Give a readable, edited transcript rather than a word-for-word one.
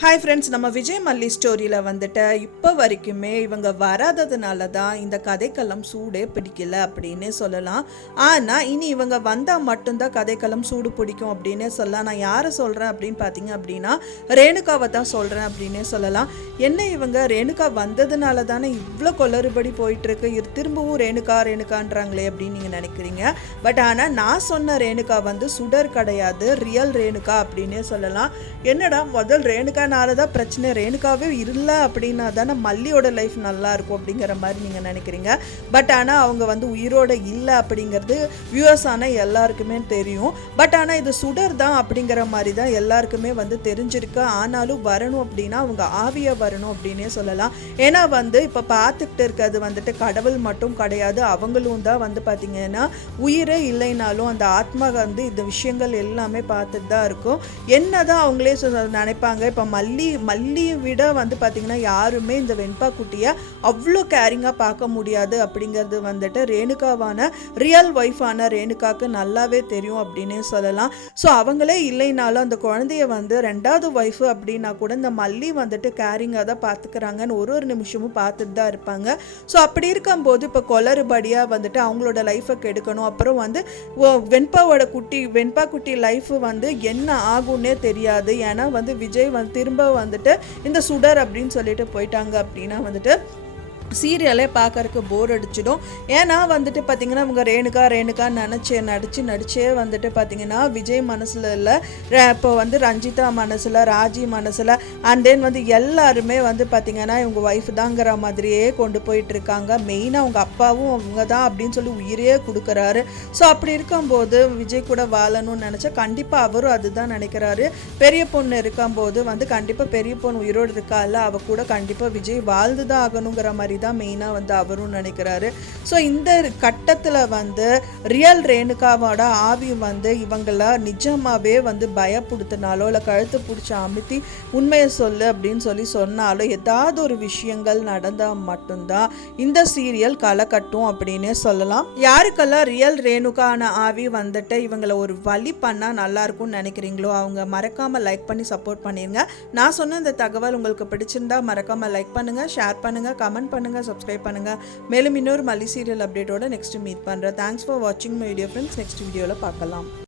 Hi friends, நம்ம விஜய் மல்லி ஸ்டோரியில் வந்துட்டு இப்போ வரைக்குமே இவங்க வராததுனால தான் இந்த கதைக்களம் சூடே பிடிக்கல அப்படின்னே சொல்லலாம். ஆனால் இனி இவங்க வந்தால் மட்டும்தான் கதைக்களம் சூடு பிடிக்கும் அப்படின்னே சொல்லலாம். நான் யாரை சொல்கிறேன் அப்படின்னு பார்த்தீங்க அப்படின்னா ரேணுகாவை தான் சொல்கிறேன் அப்படின்னே சொல்லலாம். என்ன இவங்க ரேணுகா வந்ததுனால தானே இவ்வளோ கொளறுபடி போயிட்டுருக்கு, திரும்பவும் ரேணுகான்றாங்களே அப்படின்னு நீங்கள் நினைக்கிறீங்க. பட் ஆனால் நான் சொன்ன ரேணுகா வந்து சுடர் கிடையாது, ரியல் ரேணுகா அப்படின்னே சொல்லலாம். என்னடா முதல் ரேணுகா தான் பிரச்சனை, ரேணுகாவே இல்லை அப்படின்னா தானே மல்லியோட லைஃப் நல்லா இருக்கும் அப்படிங்கிற மாதிரி நீங்கள் நினைக்கிறீங்க. பட் ஆனால் அவங்க வந்து உயிரோட இல்லை அப்படிங்கிறது வியூவர்ஸ் ஆன எல்லாருக்குமே தெரியும். பட் ஆனால் இது சுடர் தான் அப்படிங்கிற மாதிரி தான் எல்லாருக்குமே வந்து தெரிஞ்சிருக்கு. ஆனாலும் வரணும் அப்படின்னா அவங்க ஆவியை வரணும் அப்படின்னே சொல்லலாம். ஏன்னா வந்து இப்போ பார்த்துக்கிட்டு இருக்கிறது வந்துட்டு கடவுள் மட்டும் கிடையாது, அவங்களும் தான் வந்து பார்த்தீங்கன்னா உயிரே இல்லைனாலும் அந்த ஆத்மா வந்து இந்த விஷயங்கள் எல்லாமே பார்த்துட்டு தான் இருக்கும். என்னதான் அவங்களே நினைப்பாங்க, இப்போ மல்லியை விட வந்து பார்த்திங்கன்னா யாருமே இந்த வெண்பா குட்டியை அவ்வளோ கேரிங்காக பார்க்க முடியாது அப்படிங்கிறது வந்துட்டு ரேணுகாவான ரியல் ஒய்ஃபான ரேணுகாவுக்கு நல்லாவே தெரியும் அப்படின்னே சொல்லலாம். ஸோ அவங்களே இல்லைனாலும் அந்த குழந்தைய வந்து ரெண்டாவது ஒய்ஃபு அப்படின்னா கூட இந்த மல்லி வந்துட்டு கேரிங்காக தான் பார்த்துக்கிறாங்கன்னு ஒரு நிமிஷமும் பார்த்துட்டு தான் இருப்பாங்க. ஸோ அப்படி இருக்கும்போது இப்போ கொளறுபடியாக வந்துட்டு அவங்களோட லைஃப்பை கெடுக்கணும், அப்புறம் வந்து வெண்பா குட்டி லைஃப் வந்து என்ன ஆகும்னே தெரியாது. ஏன்னா வந்து விஜய் வந்து திரும்ப வந்துட்டு இந்த சுடர் அப்படின்னு சொல்லிட்டு போயிட்டாங்க அப்படின்னா வந்துட்டு சீரியலே பார்க்கறதுக்கு போர் அடிச்சிடும். ஏன்னா வந்துட்டு பார்த்திங்கன்னா இவங்க ரேணுகா நடிச்சே வந்துட்டு பார்த்திங்கன்னா விஜய் மனசில் இல்லை, இப்போ வந்து ரஞ்சிதா மனசில், ராஜி மனசில், அண்ட் தென் வந்து எல்லாருமே வந்து பார்த்திங்கன்னா இவங்க ஒய்ஃப் தாங்கிற மாதிரியே கொண்டு போயிட்டுருக்காங்க. மெயினாக அவங்க அப்பாவும் அவங்க தான் அப்படின்னு சொல்லி உயிரே கொடுக்குறாரு. ஸோ அப்படி இருக்கும்போது விஜய் கூட வாழணும்னு நினச்சா கண்டிப்பாக அவரும் அதுதான் நினைக்கிறாரு. பெரிய பொண்ணு இருக்கும்போது வந்து கண்டிப்பாக பெரிய பொண்ணு உயிரோடு இருக்கால, அவ கூட கண்டிப்பாக விஜய் வாழ்ந்து தான் ஆகணுங்கிற மாதிரி தான் மெயினாக வந்து அவரும் நினைக்கிறாரு. ஸோ இந்த கட்டத்தில் வந்து ரியல் ரேணுகாவோட ஆவி வந்து இவங்கள நிஜமாவே வந்து பயப்படுத்தினாலோ இல்லை கழுத்து பிடிச்சி அமுத்தி உண்மையை சொல்லு அப்படின்னு சொன்னாலோ ஏதாவது ஒரு விஷயங்கள் நடந்தால் மட்டும்தான் இந்த சீரியல் களை கட்டும் அப்படின்னே சொல்லலாம். யாருக்கெல்லாம் ரியல் ரேணுகான ஆவி வந்துட்டு இவங்களை ஒரு வழி பண்ணால் நல்லா இருக்கும்னு நினைக்கிறீங்களோ அவங்க மறக்காமல் லைக் பண்ணி சப்போர்ட் பண்ணிடுங்க. நான் சொன்ன இந்த தகவல் உங்களுக்கு பிடிச்சிருந்தா மறக்காமல் லைக் பண்ணுங்கள், ஷேர் பண்ணுங்கள், கமெண்ட் பண்ணுங்கள், சப்ஸ்கிரைப் பண்ணுங்க. மேலும் இன்னொரு மல்லி சீரியல் அப்டேட்டோட நெக்ஸ்ட் மீட் பண்றேன். தேங்க்ஸ் ஃபார் வாட்சிங் மை வீடியோ ஃப்ரெண்ட்ஸ். நெக்ஸ்ட் வீடியோல பார்க்கலாம்.